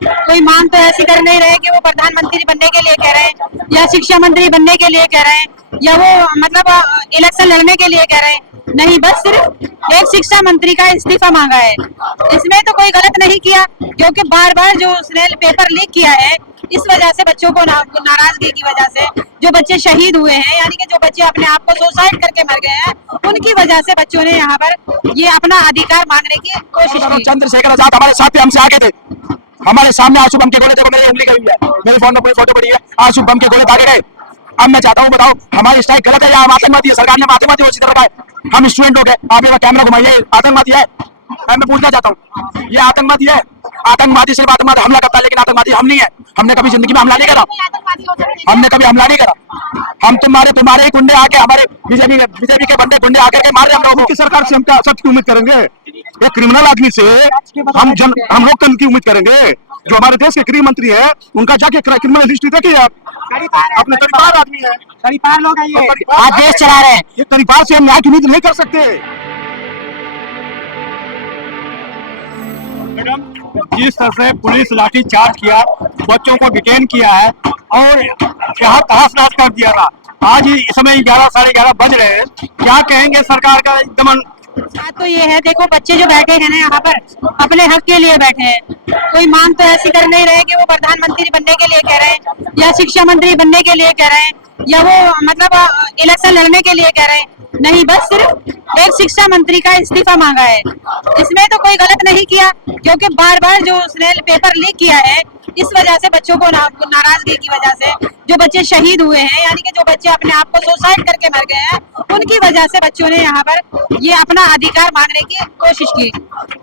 कोई मांग तो ऐसी कर नहीं रहे कि वो प्रधानमंत्री बनने के लिए कह रहे हैं या शिक्षा मंत्री बनने के लिए कह रहे हैं या वो मतलब इलेक्शन लड़ने के लिए कह रहे हैं। नहीं, बस सिर्फ एक शिक्षा मंत्री का इस्तीफा मांगा है। इसमें तो कोई गलत नहीं किया, क्योंकि बार बार जो उसने पेपर लीक किया है, इस वजह से बच्चों को नाराजगी की वजह से जो बच्चे शहीद हुए हैं, यानी कि जो बच्चे अपने आप को सुसाइड करके मर गए हैं, उनकी वजह से बच्चों ने यहाँ पर ये अपना अधिकार मांगने की कोशिश की। चंद्रशेखर आजाद हमारे साथ हमसे आगे थे, हमारे सामने आंसू बम के गोले, देखो मेरी उंगली गई है, मेरे फोन में पूरी फोटो पड़ी है, आंसू बम के गोले दागे गए। अब मैं चाहता हूँ, बताओ हमारी स्ट्राइक गलत है या हम आतंकवादी है? सरकार ने आतंकवादी घोषित कर रखा है, हम स्टूडेंट लोग हैं, आप मेरा कैमरा घुमाइए, आतंकवादी है? मैं पूछना चाहता हूँ, ये आतंकवादी है? आतंकवादी सिर्फ आतंकवादी हमला करता है, लेकिन आतंकवादी हम नहीं है। हमने कभी जिंदगी में हमला नहीं करा, हमने कभी हमला नहीं करा। हम तुम्हारे गुंडे आके, हमारे बीजेपी के बंदे गुंडे आकर के मार रहे हम लोगों की। सरकार से हम क्या सच की उम्मीद करेंगे? एक क्रिमिनल आदमी से हम लोग कल की उम्मीद करेंगे? जो हमारे देश के गृह मंत्री है, उनका जाके क्रिमिनल हिस्ट्री देखिए आप, अपने परिवार आदमी है, परिवार लोग हैं, ये आज देश चला रहे हैं, ये परिवार से हम न्याय की उम्मीद नहीं कर सकते। मैडम, जिस तरह से पुलिस लाठी चार्ज किया, बच्चों को डिटेन किया है और यहाँ तहस नहस कर दिया था, आज ही इस समय 11 साढ़े 11 बज रहे हैं, क्या कहेंगे सरकार का? एकदम बात तो ये है, देखो बच्चे जो बैठे हैं ना यहाँ पर, अपने हक के लिए बैठे हैं। कोई मांग तो ऐसी कर नहीं रहे कि वो प्रधानमंत्री बनने के लिए कह रहे हैं या शिक्षा मंत्री बनने के लिए कह रहे हैं या वो मतलब इलेक्शन लड़ने के लिए कह रहे हैं। नहीं, बस सिर्फ एक शिक्षा मंत्री का इस्तीफा मांगा है। इसमें तो कोई गलत नहीं किया, क्योंकि बार बार जो उसने पेपर लीक किया है, इस वजह से बच्चों को नाराजगी की वजह से जो बच्चे शहीद हुए हैं, यानी कि जो बच्चे अपने आप को सुसाइड करके मर गए हैं, उनकी वजह से बच्चों ने यहाँ पर ये अपना अधिकार मांगने की कोशिश की।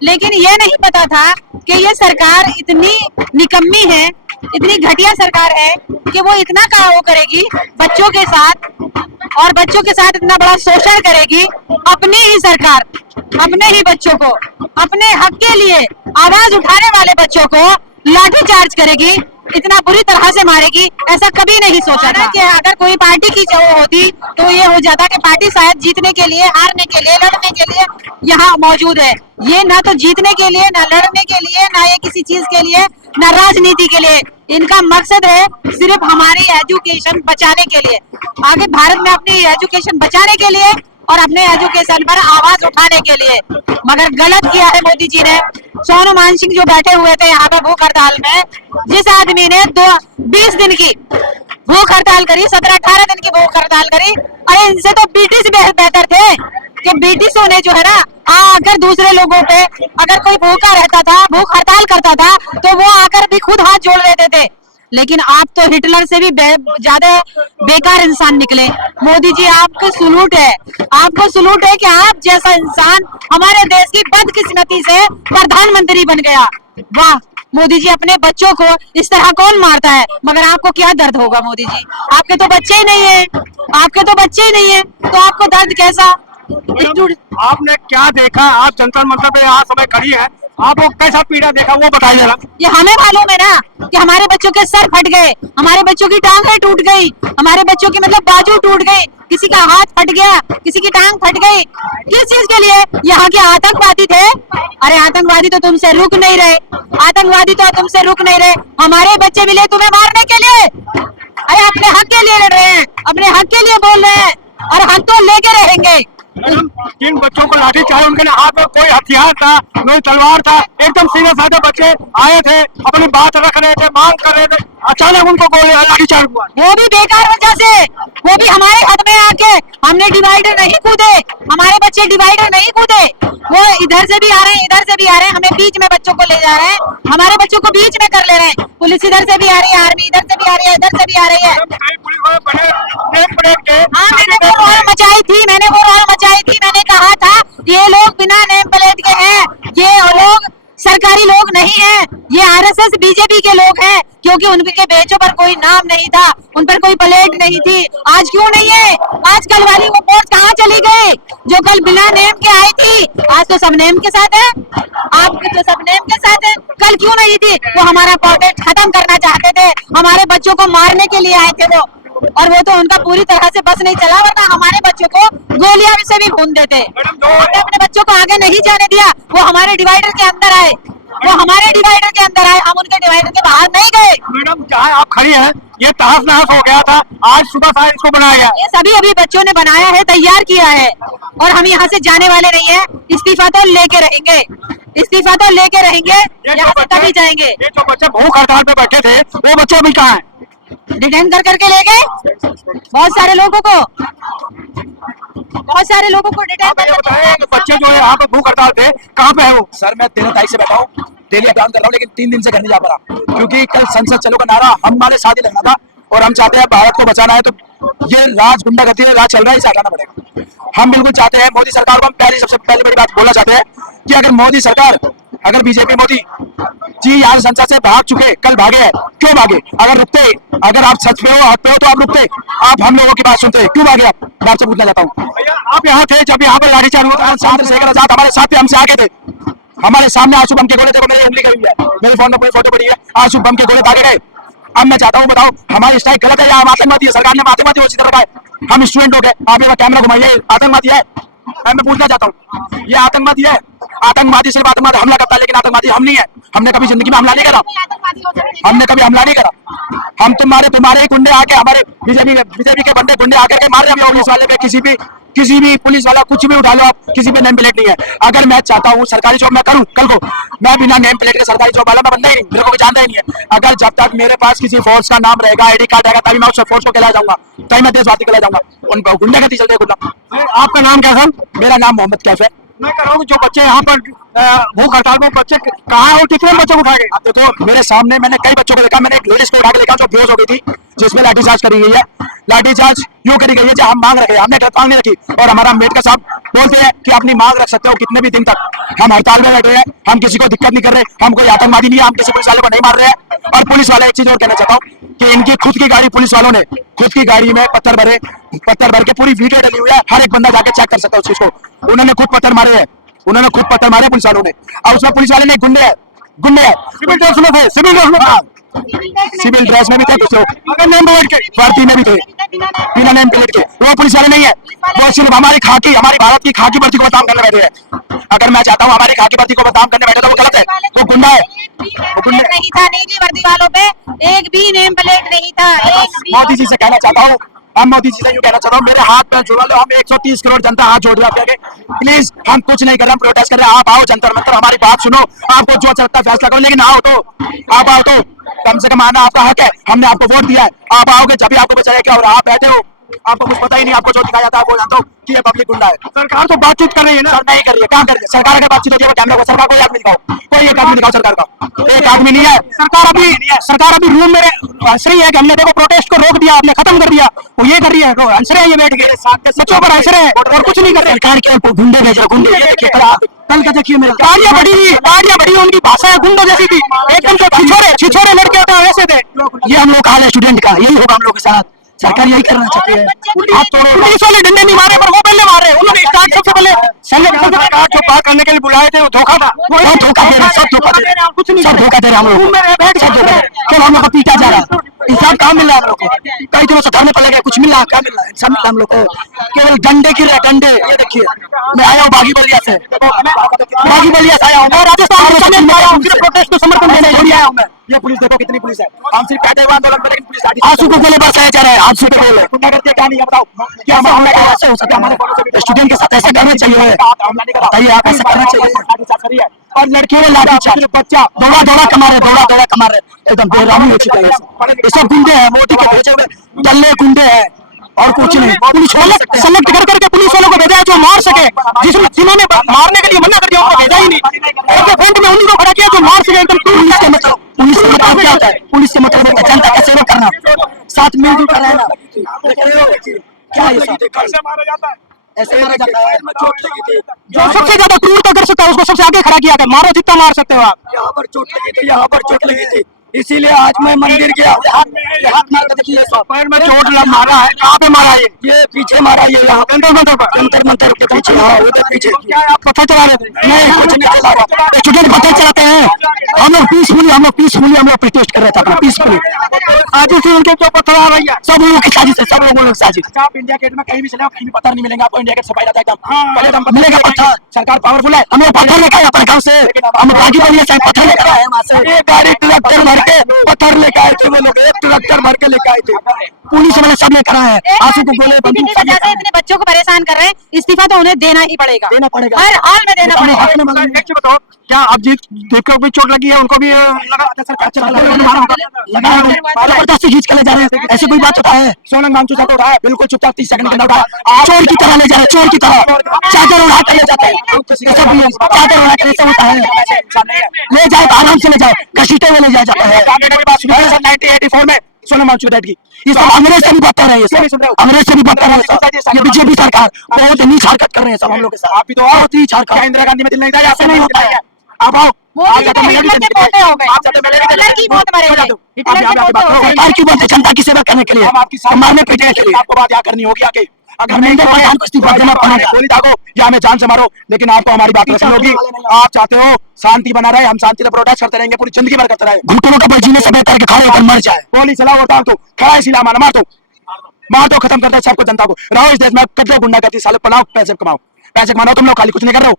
लेकिन ये नहीं पता था कि ये सरकार इतनी निकम्मी है, इतनी घटिया सरकार है कि वो इतना का वो करेगी बच्चों के साथ, और बच्चों के साथ इतना बड़ा शोषण करेगी। अपनी ही सरकार अपने ही बच्चों को, अपने हक के लिए आवाज उठाने वाले बच्चों को लाठी चार्ज करेगी, इतना बुरी तरह से मारेगी, ऐसा कभी नहीं सोचा था। कि अगर कोई पार्टी की जो होती तो ये हो जाता कि पार्टी शायद जीतने के लिए, हारने के लिए, लड़ने के लिए यहाँ मौजूद है। ये ना तो जीतने के लिए, ना लड़ने के लिए, ना ये किसी चीज के लिए, ना राजनीति के लिए। इनका मकसद है सिर्फ हमारी एजुकेशन बचाने के लिए, आगे भारत में अपनी एजुकेशन बचाने के लिए और अपने एजुकेशन पर आवाज उठाने के लिए। मगर गलत किया है मोदी जी ने। सोनू मानसिंह जो बैठे हुए थे यहाँ पे भूख हड़ताल में, जिस आदमी ने 20 दिन की भूख हड़ताल करी, 17-18 दिन की भूख हड़ताल करी, अरे इनसे तो ब्रिटिश बेहतर थे कि ब्रिटिशों ने जो है ना आकर दूसरे लोगों पे, अगर कोई भूखा रहता था, भूख हड़ताल करता था, तो वो आकर भी खुद हाथ जोड़ देते थे। लेकिन आप तो हिटलर से भी ज्यादा बेकार इंसान निकले। मोदी जी आपको सलूट है, आपको सलूट है कि आप जैसा इंसान हमारे देश की बदकिस्मती से प्रधानमंत्री बन गया। वाह मोदी जी, अपने बच्चों को इस तरह कौन मारता है? मगर आपको क्या दर्द होगा मोदी जी? आपके तो बच्चे ही नहीं है, आपके तो बच्चे ही नहीं है, तो आपको दर्द कैसा? आपने क्या देखा? आप जंतर मंतर पे यहाँ समय खड़ी है, आप वो कैसा पीड़ा देखा वो बताइए जरा। ये हमें मालूम है ना कि हमारे बच्चों के सर फट गए, हमारे बच्चों की टांगें टूट गई, हमारे बच्चों की मतलब बाजू टूट गई, किसी का हाथ फट गया, किसी की टांग फट गई। किस चीज के लिए? यहाँ के आतंकवादी थे। अरे आतंकवादी तो तुमसे रुक नहीं रहे, आतंकवादी तो तुमसे रुक नहीं रहे। हमारे बच्चे मिले तुम्हें मारने के लिए। अरे अपने हक के लिए लड़ रहे हैं, अपने हक के लिए बोल रहे हैं, और हक तो लेके रहेंगे। जिन बच्चों को लाठी चाहे, उनके हाथ में कोई हथियार था, कोई तलवार था, एकदम सीधे साधे बच्चे आए थे, अपनी बात रख रहे थे, मांग कर रहे थे, अचानक उनको गोली लाठी चार्ज हुआ। वो भी बेकार वजह से, वो भी हमारे हद में आके। हमने डिवाइडर नहीं कूदे, हमारे बच्चे डिवाइडर नहीं कूदे, वो इधर से भी आ रहे हैं, इधर से भी आ रहे हैं, हमें बीच में बच्चों को ले जा रहे हैं, हमारे बच्चों को बीच में कर ले रहे हैं। पुलिस इधर से भी आ रही है, आर्मी इधर से भी आ रही है, इधर से भी आ रही है। हाँ, मैंने वो रॉल मचाई थी, मैंने कहा था ये लोग बिना नेम प्लेट के हैं, ये लोग सरकारी लोग नहीं हैं, ये आरएसएस बीजेपी के लोग हैं, क्योंकि उनके बेचों पर कोई नाम नहीं था, उन पर कोई प्लेट नहीं थी। आज क्यों नहीं है? आज कल वाली वो वोट कहाँ चली गई जो कल बिना नेम के आई थी? आज तो सब नेम के साथ है, आपके तो सब नेम के साथ है। कल क्यों नहीं थी? वो हमारा प्रोटेस्ट खत्म करना चाहते थे, हमारे बच्चों को मारने के लिए आए थे वो, और वो तो उनका पूरी तरह से बस नहीं चला, वरना हमारे बच्चों को गोलियां से भी भून देते। हमने अपने बच्चों को आगे नहीं जाने दिया, वो हमारे डिवाइडर के अंदर आए, वो हमारे डिवाइडर के अंदर आए, हम उनके डिवाइडर के बाहर नहीं गए। मैडम जहाँ आप खड़ी हैं ये तहस नहस हो गया था, आज सुबह शायद इसको बनाया गया। ये सभी अभी बच्चों ने बनाया है, तैयार किया है, और हम यहाँ से जाने वाले नहीं है। इस्तीफा तो लेके रहेंगे, इस्तीफा तो लेके रहेंगे, यहाँ से तभी जाएंगे। ये जो बच्चे भूख हड़ताल पे बैठे थे वो बच्चे अभी कहाँ हैं? डिटेन कर करके ले गए बहुत सारे लोगों को, बहुत सारे लोगों को डिटेन आप ये बताएं कि बच्चे जो है यहाँ पे भूख हड़ताल थे कहाँ पे है वो? सर मैं 13 तारीख से बैठा हूँ, डेली अभियान कर रहा हूँ, लेकिन 3 दिन से घर नहीं जा पा रहा, क्योंकि कल संसद चलो का नारा हमारे साथ ही लगना था, और हम चाहते हैं भारत को बचाना है, तो ये राज गुंडागर्दी राज चल रहा है, इसे हटाना पड़ेगा। हम बिल्कुल चाहते हैं मोदी सरकार को, हम सबसे पहले बड़ी बात बोलना चाहते हैं कि अगर मोदी सरकार, अगर बीजेपी मोदी जी यहाँ संसद से भाग चुके, कल भागे हैं, क्यों भागे? अगर रुकते, अगर आप सच पे हो, हक पे हो, तो आप रुकते, आप हम लोगों की बात सुनते, क्यों भागे आप? मैं आपसे पूछना चाहता हूँ। भैया आप यहाँ थे जब यहाँ पर लाठीचार्ज हुआ? चंद्रशेखर आजाद हमारे साथ थे, हमसे आगे थे, हमारे सामने आंसू बम के गोले, देखो मेरी उंगली गई है, मेरे फोन में पूरी फोटो पड़ी है, आंसू बम के गोले दागे गए। अब मैं चाहता हूँ, बताओ हमारी स्ट्राइक गलत है या हम आतंकवादी है? सरकार ने आतंकवादी घोषित कर रखा है, हम स्टूडेंट लोग हैं, आप मेरा कैमरा घुमाइए, आतंकवादी है? मैं पूछना चाहता हूँ, ये आतंकवादी है? आतंकवादी सिर्फ आतंकवादी हमला करता है, लेकिन आतंकवादी हम नहीं है। हमने कभी जिंदगी में हमला नहीं करा, हमने कभी हमला नहीं करा। हम तुम्हारे ही गुंडे आके, हमारे बीजेपी के बंदे गुंडे आकर के मार रहे हैं पुलिस वाले पे, किसी भी पुलिस वाला कुछ भी उठा लो आप, किसी पे नेम प्लेट नहीं है। अगर मैं चाहता हूँ सरकारी जॉब मैं करूँ कल को, मैं बिना नेम प्लेट के सरकारी जॉब वाला मैं बंदा ही नहीं, मेरे को जानता ही नहीं है। अगर जब तक मेरे पास किसी फोर्स का नाम रहेगा, आईडी कार्ड रहेगा, तभी मैं उस फोर्स को कहला जाऊंगा, तभी मैं देशवासी कहला जाऊंगा। उनको गुंडे गति चलते गुंडा। आपका नाम क्या था? मेरा नाम मोहम्मद कैफ है। मैं कह रहा हूँ जो बच्चे यहाँ पर भूख हड़ताल में, बच्चे कहाँ है और कितने बच्चों को उठा गए? अब देखो मेरे सामने मैंने कई बच्चों को देखा, मैंने एक लेडीज को उठा के देखा जो बेहोश हो गई थी, जिसमें लाठीचार्ज करी गई है। लाठीचार्ज यूं करी गई है जो हम मांग रखे, हमने मांग नहीं रखी, और हमारा अम्बेडकर साहब बोलते हैं कि अपनी मांग रख सकते हो कितने भी दिन तक। हम हड़ताल में बैठे हैं, हम किसी को दिक्कत नहीं कर रहे, हम कोई आतंकवादी नहीं है, हम किसी पुलिस वाले को नहीं मार रहे हैं। और पुलिस वाले, एक चीज और कहना चाहता हूँ कि इनकी खुद की गाड़ी, पुलिस वालों ने खुद की गाड़ी में पत्थर भर के पूरी वीडियो डली हुई है, हर एक बंदा जाके चेक कर सकता है उस चीज को। उन्होंने खुद पत्थर मारे हैं, उन्होंने खुद पत्थर मारे पुलिस वालों ने, और उसमें पुलिस वाले ने गुंडे है सिविल ड्रेस में थे, सिविल ड्रेस में भी थे, कुछ लोग नेम प्लेट के वर्दी में भी थे, बिना नेम प्लेट के। वो पुलिस वाले नहीं है, वो सिर्फ हमारी खाकी, हमारी भारत की खाकी वर्दी को बदनाम करने बैठे हैं। अगर मैं चाहता हूँ हमारी खाकी वर्दी को बदनाम करने बैठे तो वो गलत है, वो गुंडा है। वो गुंडा नहीं था, नीली वर्दी वालों पे एक भी नेम प्लेट नहीं था। मोदी जी से कहना चाहता हूँ, हम मोदी जी से यूँ कहना चाहता हूँ, मेरे हाथ में जोड़ा लो, हम 130 करोड़ जनता हाथ जोड़ रहे हैं आपके आगे। प्लीज हम कुछ नहीं कर रहे, हम प्रोटेस्ट कर रहे हैं, आप आओ जंतर मंतर, हमारी बात सुनो, आपको जो अच्छा लगता है फैसला करो, लेकिन आओ तो, आप आओ तो, कम से कम आना आपका हक है, हमने आपको वोट दिया है, आप आओगे जब भी आपको बचाएगा। और आप बैठे हो, आपको कुछ पता ही नहीं, आपको जो दिखाया जाता है आपको जानता हूँ कि ये पब्लिक गुंडा है। सरकार तो बातचीत कर रही है ना? सर नहीं कर रही है, कहाँ कर रही है सरकार? अगर बातचीत होती है कैमरा को, सरकार कोई आदमी दिखाओ, कोई एक आदमी दिखाओ सरकार का, एक आदमी नहीं है। सरकार अभी रूम में हंस रही है कि हमने देखो प्रोटेस्ट को रोक दिया, आपने खत्म कर दिया, वो ये कर रही है, हंस रहे हैं ये बैठ के बच्चों पर हंस रहे हैं और कुछ नहीं कर रहे। सरकार के गुंडे भेज रहे, गुंडे देखिए कल का देखिए मेरे गाड़ियां बड़ी उनकी भाषा है गुंडों जैसी थी, एकदम जो छिछोरे लड़के होते हैं वैसे थे। ये हम लोग का हाल है स्टूडेंट का, यही होगा हम लोग के साथ। सरकार यही करना चाहती है। पुलिस वाले डंडे नहीं मारे पर वो पहले मारे, उन्होंने स्टार्ट सबसे पहले सरकार जो बात करने के लिए बुलाए थे वो धोखा था, सब धोखा दे रहे, सब धोखा दे रहे, कुछ नहीं सब धोखा दे रहे हम लोग, सब धोखा दे रहे। क्यों हम लोग को पीटा जा रहा है? इंसाफ कहाँ मिल रहा है हम लोग को? कई दिनों से धरने पर लगे, कुछ मिल रहा है? क्या मिल रहा है? इंसान मिल रहा है हम लोग को? केवल डंडे गिर रहे, डंडे। ये देखिए मैं आया हूँ बागी बलिया से, बागी बलिया से आया हूँ, मैं राजस्थान में आया हूँ सिर्फ प्रोटेस्ट को समर्थन देने के लिए आया हूँ मैं। ये पुलिस देखो कितनी पुलिस है, हम सिर्फ कहते हुए आंदोलन में, लेकिन पुलिस आंसू को गोले बरसाए जा रहे हैं, आंसू पे गोले। गुंडा करती है क्या नहीं है बताओ? क्या हम ऐसे हो सकता है? हमारे स्टूडेंट के साथ ऐसा करना चाहिए, बताइए आप, ऐसा करना चाहिए। और लड़कियों ने लाठी बच्चा दौड़ा कमा रहे, एकदम बेरामी हो चुका है। ये सब गुंडे हैं, मोदी के भेजे हुए दल्ले गुंडे हैं और कुछ नहीं। पुलिस वाले सेलेक्ट कर करके पुलिस वालों को भेजा है जो मार सके, जिन्होंने मारने के लिए मना कर दिया उनको भेजा ही नहीं। एक फ्रंट में उन्हीं को खड़ा किया जो मार सके एकदम। पुलिस का मतलब क्या होता है? पुलिस के मतलब होता है जनता का सेवा करना, साथ मिलजुल कर रहना। क्या ये ऐसे मारा जाता है? जो सबसे ज्यादा क्रूरता कर सकता है उसको सबसे आगे खड़ा किया था, मारो जितना मार सकते हो आप। यहाँ पर चोट लगी थी, यहाँ पर चोट लगी थी, इसीलिए आज मैं मंदिर गया, ये हाथ मार के देखिए, सब पैर में चोट लग मारा है, कहाँ पे मारा ये पीछे मारा, ये यहाँ जंतर मंतर पर जंतर मंतर के पीछे, हाँ उधर पीछे। क्या आप पत्थर चला रहे थे? नहीं कुछ नहीं चला रहा, छोटे पत्थर चलाते हैं। हम लोग पीसफुली हम लोग प्रोटेस्ट कर रहे थे अपना पीसफुली। आज से उनके ऊपर पत्थर आ रही है। सब लोगों की साजिश है, सब लोगों की साजिश। आप इंडिया गेट में कहीं भी चले कहीं भी पत्थर नहीं मिलेंगे आपको, इंडिया गेट सफाई रहता है एकदम। पहले तो हमको मिलेगा पत्थर, सरकार पावरफुल है, हम लोग पत्थर लेकर आए अपने गाँव से, हम बाकी बनिए चाहे पत्थर लेकर आए वहाँ से। एक गाड़ी ट्रैक्टर भर के पत्थर लेकर आए थे वो लोग, एक ट्रैक्टर भर के लेकर आए थे, पुलिस वाले सब लेकर आए हैं। आंसू को गोले बंदूक की वजह से इतने बच्चों को परेशान कर रहे हैं, इस्तीफा तो उन्हें देना ही पड़ेगा, देना पड़ेगा, हर हाल में देना पड़ेगा। एक चीज बताओ, क्या अभिजीत देवकर को भी चोट लगी है? उनको भी लगा जबरदस्ती खींच कर ले जा रहे हैं, ऐसी कोई बात होता है? सोनम वांगचुक को उठाया बिल्कुल चुपचाप 30 सेकंड के अंदर उठाया, चोर की तरह ले जा रहे हैं, चोर की तरह चादर उड़ा कर ले जाते हैं, चादर उड़ा कर ऐसा होता है? ले जाए आराम से ले जाए, घसीटे हुए ले जाया जाता है। 1984 में सोनम वांगचुक डेड की, इस अंग्रेज से भी बदतर है, ये सब अंग्रेज से भी बदतर है, ये बीजेपी सरकार बहुत नीच हरकत कर रहे हैं सब हम लोग के साथ। आप भी तो बहुत नीच हरकत। इंदिरा गांधी में दिल नहीं था, ऐसा नहीं होता है। अब आओ सरकार क्यों बोलते, जनता की सेवा करने के लिए, मारने पीटने के लिए। आपको बात यहाँ करनी होगी आके, अगर नहीं प्रधान को इस्तीफा देना पड़ेगा, गोली दागो या हमें जान से मारो, लेकिन आपको हमारी बात रखनी होगी। आप चाहते हो शांति बना रहे, हम शांति से प्रोटेस्ट करते रहेंगे, पूरी जिंदगी भर करते रहे, घुटनों का जीने से बेहतर के खड़े होकर मर जाए। गोली चलाओ और डाल दो, खड़ा सीधा मार दो, खत्म कर दो सबको, जनता को। रहो इस देश में, कर दो गुंडा करती, साले पलाओ, पैसे कमाओ, पैसे कमाओ, तुम लोग खाली कुछ नहीं कर रहे हो।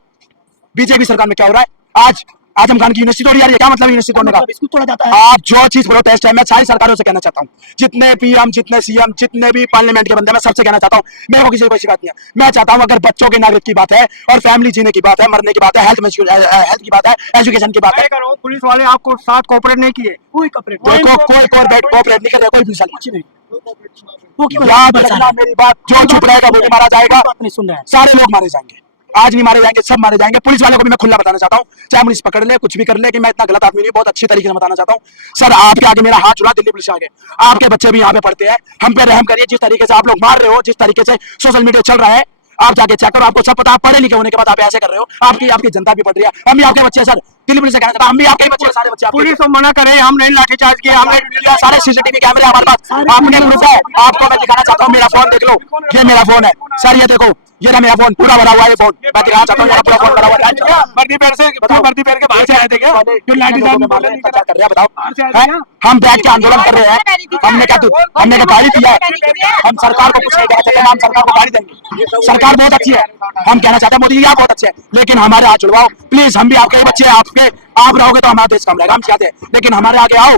बीजेपी सरकार में क्या हो रहा है? आज आजम खान की यूनिवर्सिटी तोड़ी जा रही है, क्या मतलब यूनिवर्सिटी तोड़ने का? इसको तोड़ा जाता है। आप जो चीज प्रोटेस्ट है, मैं सारी सरकारों से कहना चाहता हूँ, जितने पीएम, जितने सीएम, जितने भी पार्लियामेंट के बंदे, मैं सबसे कहना चाहता हूँ, मेरे को किसी को कोई शिकायत नहीं है। मैं चाहता हूँ अगर बच्चों के नागरिक की बात है और फैमिली जीने की बात है, मरने की बात है, हेल्थ की बात है, एजुकेशन की बात है, पुलिस वाले आपको साथ कोऑपरेट नहीं किए? कोई कोऑपरेट नहीं कर रहा, कोई भी कुछ नहीं। याद रखना मेरी बात, जो चुप रहेगा वो भी मारा जाएगा। नहीं सुन रहे हैं, सारे लोग मारे जाएंगे, आज नहीं मारे जाएंगे, सब मारे जाएंगे। पुलिस वालों को भी मैं खुला बताना चाहता हूँ, चाहे पुलिस पकड़ ले, कुछ भी कर ले, कि मैं इतना गलत आदमी नहीं, बहुत अच्छी तरीके से बताना चाहता हूँ। सर आपके आगे मेरा हाथ जुड़ा, दिल्ली पुलिस आगे, आपके बच्चे भी यहाँ पे पढ़ते हैं, हम पे रहम करिए। जिस तरीके से आप लोग मार रहे हो, जिस तरीके से सोशल मीडिया चल रहा है, आप जाके चेक करो, आपको सब पता। आप पढ़े लिखे होने के बाद आप ऐसे कर रहे हो, आपकी जनता भी पढ़ रही है, हम भी आपके बच्चे सर, दिल्ली पुलिस से कहना चाहता हूं, हम भी आपके बच्चे, सारे बच्चे। पुलिस तो मना करे, हम नहीं लाठीचार्ज किया, हमने सारे सीसीटीवी कैमरे हमारे पास, आपने प्रूफ है। आपको मैं दिखाना चाहता हूँ, मेरा फोन देख लो, ये मेरा फोन है सर, ये देखो, ये ना मेरा फोन पूरा भरा हुआ है, ये फोन मैं दिखाना चाहता हूँ, मेरा पूरा फोन भरा हुआ है। वर्दी पहन के बाहर से आए थे क्या? जो लाठीचार्ज कर रहे हैं बताओ, हम बैठ के आंदोलन कर रहे हैं, हमने क्या गाड़ी दिया है? हम सरकार को कुछ नहीं कहना चाहते, हम सरकार को गाड़ी देंगे, सरकार बहुत अच्छी है, हम कहना चाहते हैं मोदी जी आप बहुत अच्छे हैं, लेकिन हमारे हाथ जुड़वाओ प्लीज, हम भी आपके ही बच्चे हैं, आप रहोगे तो हमारा देश कम रहेगा, हम चाहते हैं, लेकिन हमारे आगे आओ,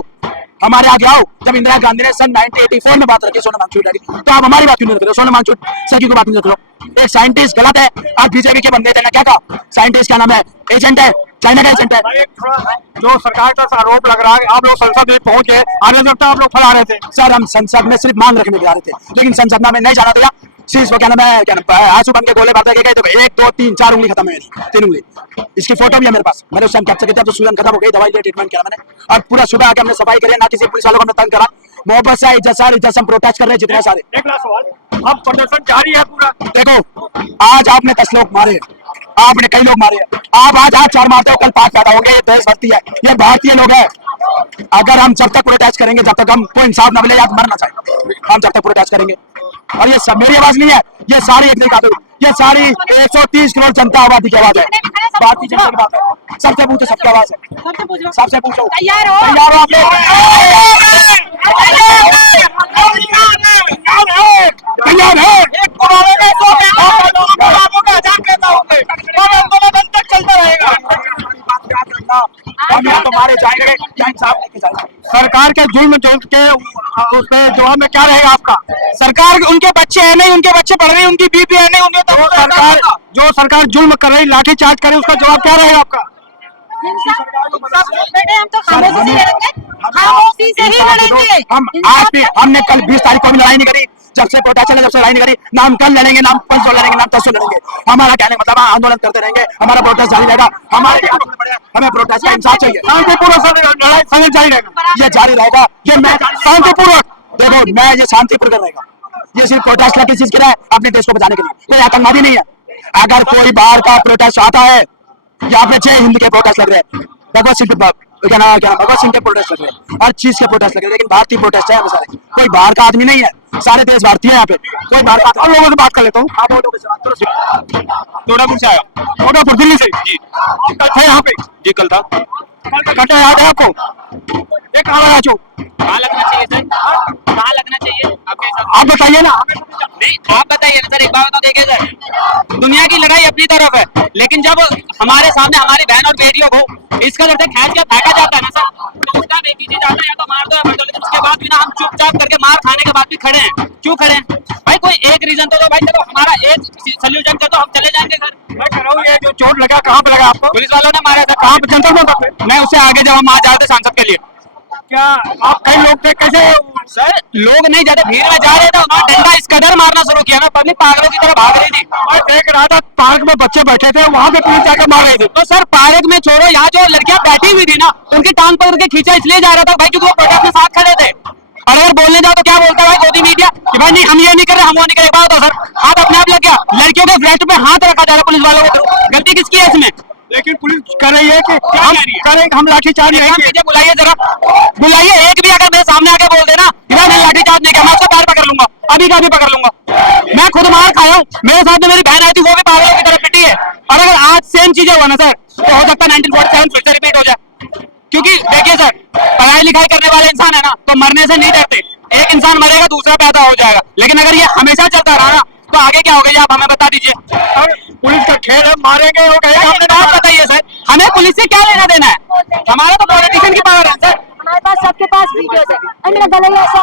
हमारे आगे आओ। जब इंदिरा गांधी ने सन 1984 में बात रखी सोनम वांगचुक की, तो आप हमारी बात क्यों नहीं रख रहे हो? सोनम वांगचुक सर की कोई बात नहीं रख रहे हो। एक साइंटिस्ट गलत है, आप बीजेपी के बंदे थे ना, क्या कहा? साइंटिस्ट क्या नाम है? एजेंट है, चाइना का एजेंट है। जो सरकार का आरोप लग रहा है, आप लोग संसद में पहुंच गए, आने सकता आप लोग फैला रहे थे। सर हम संसद में सिर्फ मांग रखने जा रहे थे, लेकिन संसद में नहीं जाना था। शीश वो क्या नाम है, आंसू बन के गोले मारते गए, तो 1 2 3 4 उंगली खत्म है, 3 उंगली, इसकी फोटो भी है मेरे पास, मैंने उस टाइम कैप्चर किया, तो सूजन खत्म हो गई, दवाई लिए, ट्रीटमेंट किया मैंने, और पूरा सुबह आके हमने सफाई करी, ना किसी पुलिस वालों को हमने तंग करा। मोहब्बत से इज्जत से हम प्रोटेस्ट कर रहे हैं, जितने सारे। एक लास्ट सवाल, अब प्रदर्शन जारी है पूरा। देखो आज आपने 10 लोग मारे, आपने कई लोग मारे, आप आज 4 मारते हो, कल 5 पैदा होंगे, ये देशभक्ति है, ये भारतीय लोग हैं। अगर हम जब तक प्रोटेस्ट करेंगे, जब तक हमको इंसाफ न मिले या मरना चाहिए, हम जब तक प्रोटेस्ट करेंगे। और ये सब मेरी आवाज नहीं है, ये सारी एक नहीं, ये सारी 130 करोड़ जनता आबादी की आवाज है, भारतीय जनता की बात है, सबसे पूछो, सबकी आवाज है, सबसे पूछो, तैयार हो आप लोग? तैयार है? मारे जाएंगे, इंसाफ लेके जाएंगे। सरकार के जुल्म के उसमें जवाब में क्या रहेगा आपका? सरकार उनके बच्चे हैं नहीं, उनके बच्चे पढ़ रहे हैं, उनकी बीवी है नहीं, उन्हें तो सरकार जुल्म कर रही, लाठीचार्ज करे, उसका जवाब क्या रहेगा आपका? बेटे हम तो खामोशी से लड़ेंगे, खामोशी से ही लड़ेंगे। हम आज भी, हमने कल 20 तारीख को भी लड़ाई नहीं करी, जब से प्रोटेस्ट चला, जब से लड़ाई नहीं करी, ना हम कल लड़ेंगे, ना हम 500 लड़ेंगे, ना 1000 लड़ेंगे। हमारा कहने का मतलब आंदोलन करते रहेंगे, हमारा प्रोटेस्ट जारी रहेगा, हमें प्रोटेस्ट का इंसाफ चाहिए, शांतिपूर्वक लड़ाई जारी रहेगा, ये जारी रहेगा, ये मैं शांतिपूर्वक, देखो मैं ये शांतिपूर्वक रहेगा, ये सिर्फ प्रोटेस्ट किस चीज के लिए? अपने देश को बचाने के लिए, कोई आतंकवादी नहीं है। अगर कोई बाहर का प्रोटेस्ट आता है, या अपने 6 हिंद के प्रोटेस्ट लग रहे हैं, भगवत सिंह तो क्या नाम भगत सिंह के प्रोटेस्ट लग रहे हैं, हर चीज के प्रोटेस्ट लग रहे हैं, लेकिन भारतीय प्रोटेस्ट है यहाँ पे सारे, कोई बाहर का आदमी नहीं है, सारे देश भारतीय है यहाँ पे, कोई बाहर का। और लोगों से बात कर लेता हूँ। आप टोडापुर से आया, टोडापुर दिल्ली से जी कल थे यहाँ पे? जी कल था। कल का घंटा याद है आपको? ये कहाँ लगा चो? कहाँ लगना चाहिए सर? कहाँ लगना चाहिए आपके हिसाब आप बताइए ना। नहीं आप बताइए ना सर, एक बात तो देखिए सर, दुनिया की लड़ाई अपनी तरफ है, लेकिन जब हमारे सामने हमारी बहन और बेटियों को इसका करते खींच के फेंका जाता है ना सर, तो उसका एक ही चीज आता है, या तो मार दो या मार दो, लेकिन उसके बाद भी ना हम चुपचाप करके मार खाने के बाद भी खड़े हैं। क्यों खड़े हैं भाई? कोई एक रीजन तो दो भाई, चलो हमारा एक सोल्यूशन कर दो, हम चले जाएंगे घर। मैं कह रहा हूँ ये जो चोट लगा कहाँ पे लगा आपको? पुलिस वालों ने मारा था। कहाँ पे? जनता मोड़ पे? मैं उससे आगे जब हम आ जाते सांसद के लिए, क्या आप कई लोग थे, कैसे? सर लोग नहीं ज्यादा भीड़ में जा रहे थे, उन्होंने डंडा इस कदर मारना शुरू किया ना, पब्लिक पागलों की तरह भाग रही थी। मैं देख रहा था पार्क में बच्चे बैठे थे, वहाँ पे पुलिस जाकर मार रही थी। तो सर पार्क में छोड़ो, यहाँ जो लड़कियां बैठी हुई थी ना, उनकी टांग पकड़ के खींचा इसलिए जा रहा था भाई, क्योंकि वो प्रोटेस्ट के साथ खड़े थे। और अगर बोलने जाओ तो क्या बोलता है भाई गोदी मीडिया कि भाई नहीं हम ये नहीं कर रहे, हम वो नहीं कर रहे। बात हो सर, हाथ अपने आप लग गया, लड़कियों के ब्रेस्ट पे हाथ रखा जा रहा है पुलिस वालों को, गलती किसकी है इसमें? लेकिन पुलिस कह रही है कि क्या हम कह रही है? करेंगे, हम लाठीचार्ज नहीं करेंगे। बुलाइए जरा, बुलाइए। एक भी अगर मेरे सामने आके बोल देना मैं लाठीचार्ज नहीं किया, मैं उसका पैर पकड़ लूंगा, अभी का भी पकड़ लूंगा। मैं खुद मार खाया हूँ, मेरे साथ में मेरी बहन आई थी, वो भी पागलों की तरह पिटी है। और अगर आज सेम चीजें हुआ ना सर, तो हो सकता है 1947 फिर से रिपीट हो जाए। क्योंकि देखिए सर, पढ़ाई लिखाई करने वाले इंसान है ना, तो मरने से नहीं डरते। एक इंसान मरेगा दूसरा पैदा हो जाएगा, लेकिन अगर ये हमेशा चलता रहा ना, तो आगे क्या होगा ये आप हमें बता दीजिए। और पुलिस का खेल है, मारेंगे वो कहेगा हमने बात बताइए सर, हमें पुलिस से क्या लेना देना है? हमारा तो पॉलिटिशियन की पावर है सर। हमारे पास सबके पास वीडियोस है। अरे मेरा गला ही ऐसा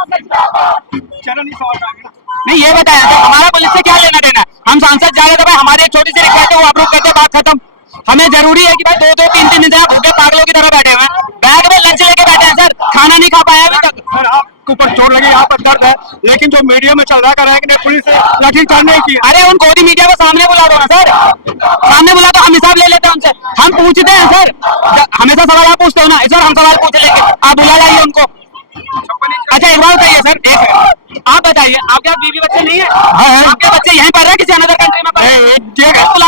चरण ही सवाल आ गया। नहीं ये बताया सर, हमारा पुलिस से क्या लेना देना है? हम सांसद जा रहे थे भाई, हमारी एक छोटी सी रिक्वेस्ट है, वो अप्रूव करते, बात खत्म। हमें जरूरी है कि भाई 2-2, 3-3 दिन से यहाँ भूखे पागलों की तरह बैठे हुए हैं, बैग में लंच लेके बैठे हैं सर, खाना नहीं खा पाए अभी तक। सर आपके ऊपर चोट लगी, यहाँ पर दर्द है, लेकिन जो मीडिया में चल रहा है कि नहीं पुलिस ने लाठीचार्ज नहीं किया। अरे उन गोदी मीडिया को सामने बुला दो ना सर, सामने बुला दो, हम हिसाब ले लेते हैं उनसे, हम पूछते हैं सर। हमेशा सवाल आप पूछते हो ना, इस बार हम सवाल पूछ लेंगे, आप बुला लाइए उनको। अच्छा एक बात बताइए सर, एक आप बताइए, आपके पास बीवी बच्चे नहीं है? आपके बच्चे यहीं पढ़ रहे हैं किसी अनदर कंट्री में पढ़ रहे हैं?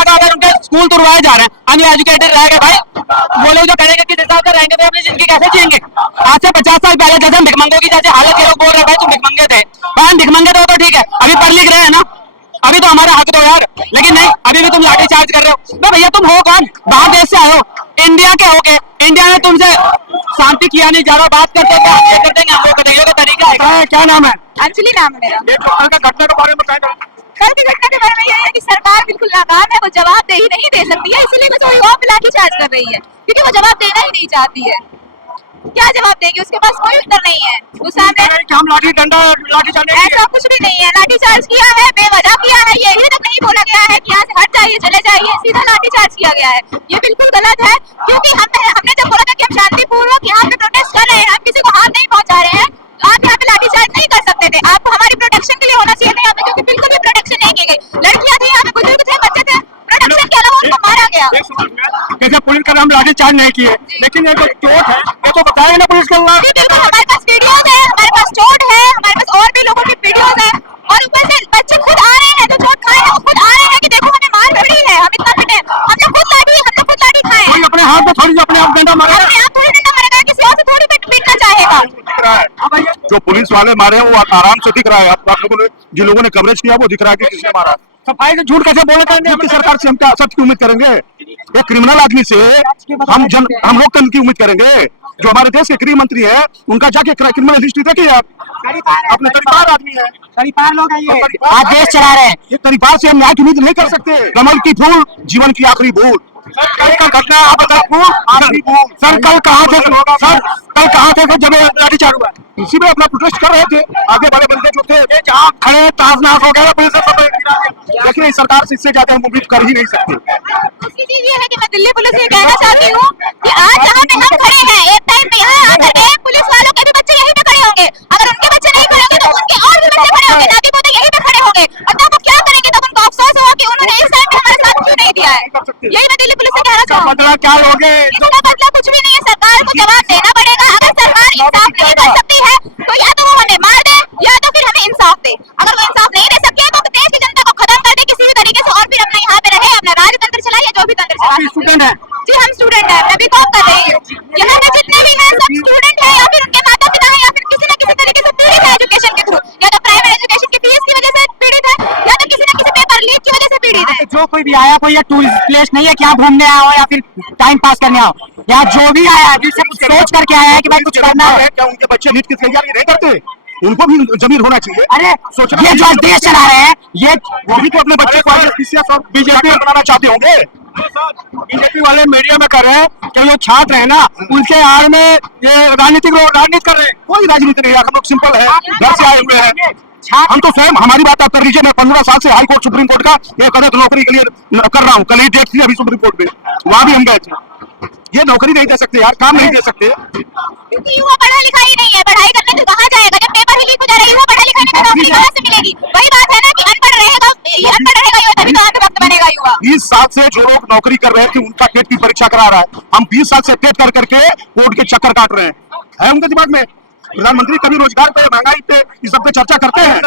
अगर उनके स्कूल तुड़वाए जा रहे हैं, अनएजुकेटेड रह गए भाई, वो लोग जो करेंगे किस हिसाब से रहेंगे, तो अपनी जिंदगी कैसे जिएंगे? आज से 50 साल पहले जैसे हम भिखमंगों की जैसे हालत, ये लोग बोल रहे हैं भाई तुम भिखमंगे थे, भाई हम भिखमंगे थे तो ठीक है, अभी पढ़ लिख रहे हैं ना, अभी तो हमारा हक दो यार। लेकिन नहीं, अभी भी तुम लाठी चार्ज कर रहे हो। तो भैया तुम हो कौन? बाहर देश से आए हो, इंडिया के हो के, इंडिया ने तुमसे शांति किया नहीं जा रहा, बात करते हो आप ये कर देंगे, हम वो कर देंगे, ये तो तरीका है। क्या नाम है? एक्चुअली नाम है मेरा। एक कल का घटना के बारे में बताएं। कल की घटना के बारे में यह है कि सरकार बिल्कुल नाकाम है, वो जवाब दे ही नहीं दे सकती है, इसलिए वो कोई और लाठीचार्ज कर रही है, क्योंकि वो जवाब देना ही नहीं चाहती है। क्या जवाब देगी? उसके पास कोई उत्तर नहीं है। वो सामने हम लाठीचार्ज ऐसा कुछ भी नहीं है, लाठीचार्ज किया है, बेवजह किया है, ये तक नहीं बोला गया है कि यहाँ से हट जाइए, चले जाइए, सीधा लाठीचार्ज किया गया है। ये बिल्कुल गलत है, क्योंकि हमने जब बोला था कि हम शांतिपूर्वक यहाँ पे प्रोटेस्ट कर रहे हैं, हम किसी को हाथ नहीं पहुँचा रहे हैं, आप यहाँ पे लाठीचार्ज नहीं कर सकते थे। आपको हमारी प्रोटेक्शन के लिए होना चाहिए था यहाँ पे, क्योंकि बिल्कुल भी प्रोटेक्शन नहीं की गई। लड़कियां थी यहाँ पे, बुजुर्ग थे, बच्चे थे, प्रोटेक्शन के अलावा उनको मारा गया। जैसे पुलिस का हम लाठीचार्ज नहीं किए, लेकिन ये जो चोट है ये तो बताएगा ना पुलिस के जी बिल्कुल, हमारे पास वीडियोस है, हमारे पास चोट है, हमारे पास और भी लोगों की वीडियोस है, और ऊपर से बच्चे खुद आ रहे हैं, जो चोट खाए हैं वो खुद आ रहे हैं कि देखो हमें मार पड़ी है, हम इतना पिटे, हमने खुद लाठी खाए हैं। अपने हाथ में थोड़ी अपने आप डंडा मारेगा, अपने आप थोड़ी डंडा मारेगा, किसी और से थोड़ी पीटना चाहेगा। जो पुलिस वाले मारे हैं वो आराम से दिख रहा है। आप लोगों ने जिन लोगों ने कवरेज किया वो दिख रहा है कि किसने मारा। सफाई से झूठ कैसे बोले करेंगे? अपनी सरकार से हम क्या सच की उम्मीद करेंगे? एक क्रिमिनल आदमी से हम लोग कम की उम्मीद करेंगे? जो हमारे देश के गृह मंत्री है उनका जाके क्रिमिनल हिस्ट्री देखिए आप। अपने तरीपार आदमी है, तरीपार लोग हैं ये, आज देश चला रहे हैं। ये तरीपार से हम न्याय की उम्मीद नहीं कर सकते। कमल की फूल जीवन की आखिरी भूल। कल का घटना आप बताओ। सर कल कहाँ थे? सर कल कहाँ थे जब लाठीचार्ज हुआ? इसी में अपना प्रोटेस्ट कर रहे थे। आगे बड़े बंदे जो थे जहाँ खड़े ताजनाश हो गया पुलिस से। देखिए सरकार से इससे ज्यादा हम उम्मीद कर ही नहीं सकते। दूसरी चीज ये है कि मैं दिल्ली पुलिस से ये कहना चाहती हूँ कि आज जहाँ पे हम खड़े हैं, एक टाइम पे यहाँ आकर के पुलिस वालों के भी बच्चे यहीं पे खड़े होंगे। अगर उनके बच्चे नहीं खड़े होंगे तो उनके और भी बच्चे खड़े होंगे, ताकि वो तो यहीं पे खड़े होंगे। और तब वो क्या करेंगे? तब उनको अफसोस होगा कि उन्होंने इस टाइम पे हमारे साथ क्यों नहीं दिया है। यही मैं दिल्ली पुलिस से कहना चाहूँगी। बदला क्या लोगे? इसका बदला कुछ भी नहीं है, सरकार को जवाब देना पड़ेगा। अगर सरकार इंसाफ नहीं कर सकती है तो या तो वो हमें मार दे या तो फिर हमें इंसाफ दे। अगर वो इंसाफ नहीं दे सकती है तो देश की जनता को खत्म कर दे किसी भी तरीके से, और फिर अपना यहाँ पे रहे, अपना राजतंत्र चलाइए, जो भी तंत्र चला। स्टूडेंट है जी हम स्टूडेंट हैं, मैं भी कॉप कर रही हूँ। यहाँ पे जितने जो कोई भी आया कोई ये टूरिस्ट प्लेस नहीं है कि यहाँ घूमने आया हो या फिर टाइम पास करने आओ, यहाँ जो भी आया है दिल से कुछ सोच करके आया है कि भाई कुछ करना है। क्या उनके बच्चे नीट की तैयारी नहीं करते? उनको भी जमीन होना चाहिए। अरे सोचना ये जो देश चला रहे हैं ये वो भी तो अपने बच्चे को IAS और बीजेपी बनाना चाहते होंगे। बीजेपी वाले मीडिया में कर रहे हैं कि जो छात्र है ना उनके आड़ में ये राजनीति कर रहे हैं। कोई राजनीति नहीं है, हम लोग सिंपल है, घर से आए हुए हैं। हम तो स्वयं, हमारी बात आप कर लीजिए, मैं 15 साल से हाई कोर्ट सुप्रीम कोर्ट का एक अदद नौकरी के लिए कर रहा हूँ। कल ही डेट थी अभी सुप्रीम कोर्ट में, वहां भी हम गए थे। ये नौकरी नहीं दे सकते यार, काम नहीं दे सकते। क्योंकि युवा पढ़ा लिखा ही नहीं है, पढ़ाई करने तो कहाँ जाएगा जब पेपर ही लीक हो जा रहा है। युवा पढ़ा लिखा नहीं तो नौकरी कहाँ से मिलेगी? वही बात है ना कि अनपढ़ रहेगा, ये अनपढ़ रहेगा युवा तभी तो आगे वक्त बनेगा युवा। 20 साल से जो लोग नौकरी कर रहे हैं कि उनका टेट की परीक्षा करा रहा है, हम 20 साल से टेट कर करके कोर्ट के चक्कर काट रहे हैं। है उनके दिमाग में? प्रधानमंत्री कभी रोजगार पे, महंगाई पे, इस सब पे चर्चा करते हैं?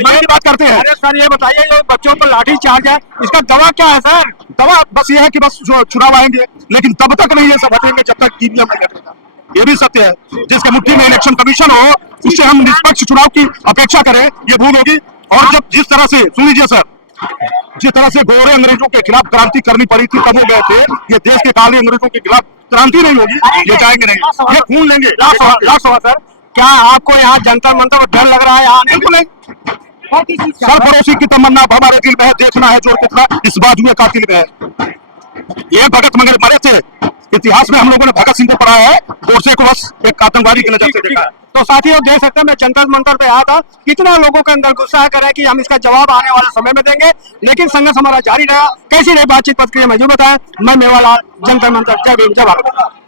मैं की बात करते हैं। अरे सर ये बताइए जो बच्चों पर लाठी चार्ज है इसका दवा क्या है सर? दवा बस ये है कि बस जो चुनाव आएंगे, लेकिन तब तक नहीं ये सब हटेंगे जब तक ईवीएम नहीं हटेगा। ये भी सत्य है, जिसके मुट्ठी में इलेक्शन कमीशन हो उससे हम निष्पक्ष चुनाव की अपेक्षा करें, ये भूल होगी। और जब जिस तरह से, सुन लीजिए सर, जिस तरह से गोरे अंग्रेजों के खिलाफ क्रांति करनी पड़ी थी तब वो गए थे, ये देश के काले अंग्रेजों के खिलाफ क्रांति नहीं होगी, ये चाहेंगे नहीं, ये खून लेंगे। लास्ट सवाल सर, क्या आपको यहाँ जंतर मंतर पर डर लग रहा है? यहाँ बिल्कुल नहीं। सरफरोशी की तमन्ना हमारे दिल में है, देखना है जोर कितना इस बाजुए कातिल में है। ये भगत मंगल मरे थे, इतिहास में हम लोगों ने भगत सिंह को पढ़ाया है, गोडसे को बस एक आतंकवादी की नजर से देखा है। तो साथियों देख सकते हैं मैं जंतर मंतर पे आया था, कितना लोगों के अंदर गुस्सा करे कि हम इसका जवाब आने वाले समय में देंगे, लेकिन संघर्ष हमारा जारी रहा। कैसी रही बातचीत प्रतिक्रिया में जो बताएं। मैं मेवालाल, जंतर मंतर, जय भीम, जय भारत।